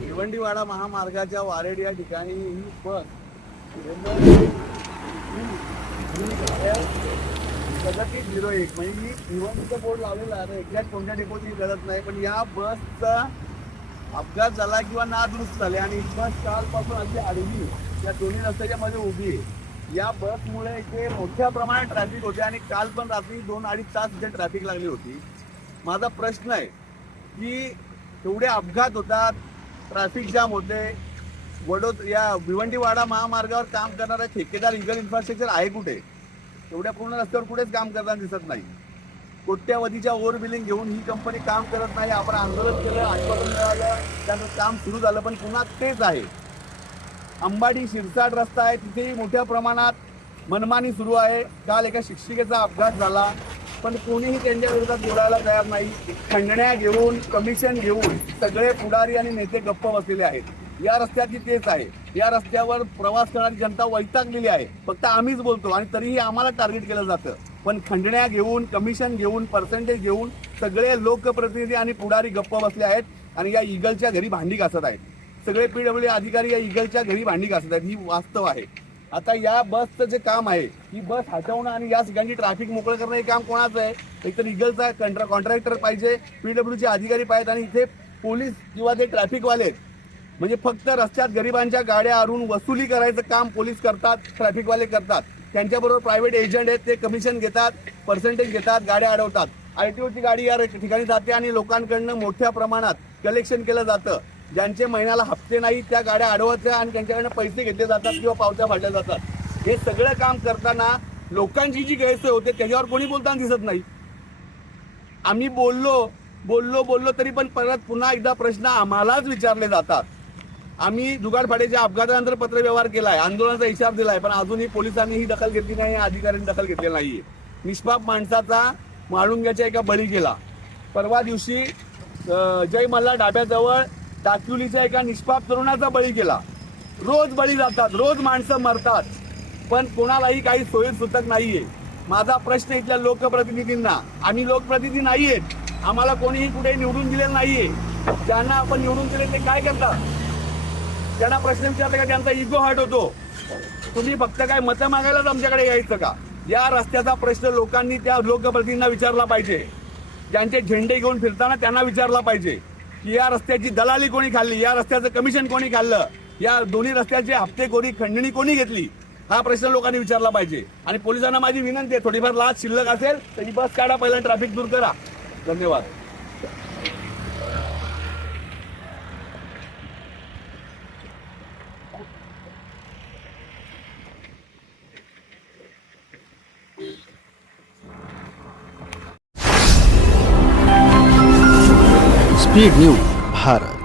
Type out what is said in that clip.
भिवंडीवाडा महामार्गाच्या वारेड या ठिकाणी ही बस कदाचित 01 म्हणजे ही भिवंडीचा बोर्ड लावलेला आहे. एक्झॅक्ट कोणत्या डेपोची गरज नाही, पण या बसचा अपघात झाला किंवा नादुरुस्त झाले आणि बस कालपासून अशी आडवी या दोन्ही रस्त्याच्या मध्ये उभी आहे. या बसमुळे इथे मोठ्या प्रमाणात ट्रॅफिक होते आणि काल पण रात्री 2-2.5 तास इथे ट्रॅफिक लागली होती. माझा प्रश्न आहे की एवढे अपघात होतात, ट्रॅफिक जाम होते, या भिवंडीवाडा महामार्गावर काम करणारा ठेकेदार इगल इन्फ्रास्ट्रक्चर आहे कुठे? एवढ्या पूर्ण रस्त्यावर कुठेच काम करताना दिसत नाही. कोट्यावधीच्या ओव्हर बिलिंग घेऊन ही कंपनी काम करत नाही. आपण आंदोलन केलं, आश्वासन मिळालं, त्यानंतर काम सुरू झालं, पण पुन्हा तेच आहे. अंबाडी शिरसाट रस्ता आहे, तिथेही मोठ्या प्रमाणात मनमानी सुरू आहे. काल एका शिक्षिकेचा अपघात झाला, पण कोणीही त्यांच्या विरोधात बोलायला तयार नाही. खंडण्या घेऊन, कमिशन घेऊन सगळे पुढारी आणि नेते गप्प बसलेले आहेत. या रस्त्याची तेच आहे. या रस्त्यावर प्रवास करणारी जनता वैतागलेली आहे. फक्त आम्हीच बोलतो आणि तरीही आम्हाला टार्गेट केलं जातं. पण खंडण्या घेऊन, कमिशन घेऊन, पर्सेंटेज घेऊन सगळे लोकप्रतिनिधी आणि पुढारी गप्प बसले आहेत आणि या इगलच्या घरी भांडी घासत आहेत. सगळे PWD अधिकारी या इगलच्या घरी भांडी घासत आहेत. ही वास्तव आहे. आता या बसचं जे काम आहे, ही बस हटवणं आणि या ठिकाणी ट्रॅफिक मोकळं करणं हे काम कोणाचं आहे? एकतर इगलचा कॉन्ट्रॅक्टर पाहिजे, PWDचे अधिकारी पाहिजेत आणि इथे पोलीस किंवा ते ट्रॅफिकवाले म्हणजे फक्त रस्त्यात गरिबांच्या गाड्या आणून वसुली करायचं काम पोलीस करतात, ट्रॅफिकवाले करतात. त्यांच्याबरोबर प्रायव्हेट एजंट आहेत, ते कमिशन घेतात, पर्सेंटेज घेतात, गाड्या अडवतात. ITOची गाडी या ठिकाणी जाते आणि लोकांकडनं मोठ्या प्रमाणात कलेक्शन केलं जातं. ज्यांचे महिन्याला हप्ते नाही त्या गाड्या अडवायच्या आणि त्यांच्याकडनं पैसे घेतले जातात किंवा पावत्या फाडल्या जातात. हे सगळं काम करताना लोकांची जी गैरसोय होते त्याच्यावर कोणी बोलताना दिसत नाही. आम्ही बोललो तरी पण परत पुन्हा एकदा प्रश्न आम्हालाच विचारले जातात. आम्ही जुगाडफाट्याच्या अपघातानंतर पत्रव्यवहार केलाय, आंदोलनाचा इशारा दिलाय, पण अजूनही पोलिसांनी ही दखल घेतली नाही, अधिकाऱ्यांनी दखल घेतलेली नाहीये. निष्पाप माणसाचा माळुंग्याच्या एका बळी गेला. परवा दिवशी जय मल्हार ढाब्याजवळ दाकिवलीच्या एका निष्पाप तरुणाचा बळी गेला. रोज बळी जातात, रोज माणसं मरतात, पण कोणालाही काही सोयी सुचत नाहीये. माझा प्रश्न इथल्या लोकप्रतिनिधींना, आम्ही लोकप्रतिनिधी नाहीयेत, आम्हाला कोणीही कुठे निवडून दिलेलं नाहीये. ज्यांना आपण निवडून दिले ते काय करतात? त्यांना प्रश्न विचारला का त्यांचा इगो हर्ट होतो? तुम्ही फक्त काय मतं मागायलाच आमच्याकडे यायचं का? या रस्त्याचा प्रश्न लोकांनी त्या लोकप्रतिनिधींना विचारला पाहिजे. ज्यांचे झेंडे घेऊन फिरताना त्यांना विचारला पाहिजे की या रस्त्याची दलाली कोणी खाल्ली, या रस्त्याचं कमिशन कोणी खाल्लं, या दोन्ही रस्त्याचे हप्तेखोरी खंडणी कोणी घेतली, हा प्रश्न लोकांनी विचारला पाहिजे. आणि पोलिसांना माझी विनंती आहे, थोडीफार लाच शिल्लक असेल तर ही बस काढा, पहिला ट्रॅफिक दूर करा. धन्यवाद. Speed news Bharat.